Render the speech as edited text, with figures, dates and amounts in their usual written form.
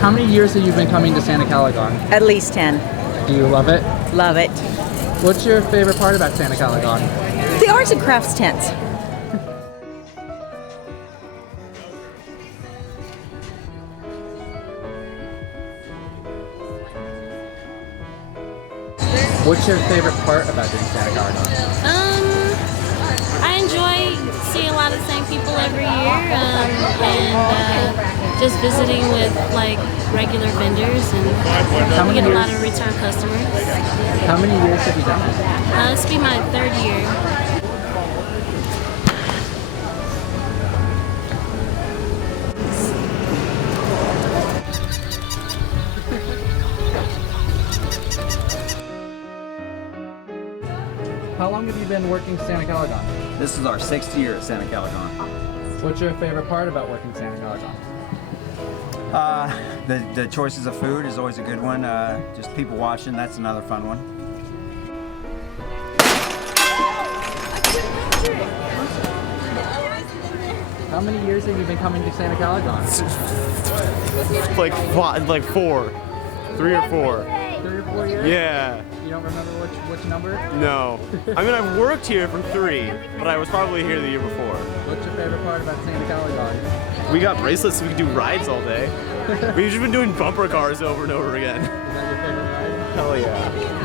How many years have you been coming to SantaCaliGon? At least 10. Do you love it? Love it. What's your favorite part about SantaCaliGon? The arts and crafts tents. What's your favorite part about doing SantaCaliGon? I enjoy seeing a lot of the same people every year, and just visiting with like regular vendors, and we get a lot of return customers. How many years have you done it? This will be my 3rd year. How long have you been working SantaCaliGon? This is our 6th year at SantaCaliGon. What's your favorite part about working SantaCaliGon? The choices of food is always a good one. Just people watching, that's another fun one. How many years have you been coming to SantaCaliGon? Like 4. 3 or 4. 3 or 4 years? Yeah. You don't remember which number? No. I mean, I've worked here for 3, but I was probably here the year before. What's your favorite part about SantaCaliGon? We got bracelets so we can do rides all day. We've just been doing bumper cars over and over again. Is that your favorite ride? Hell yeah.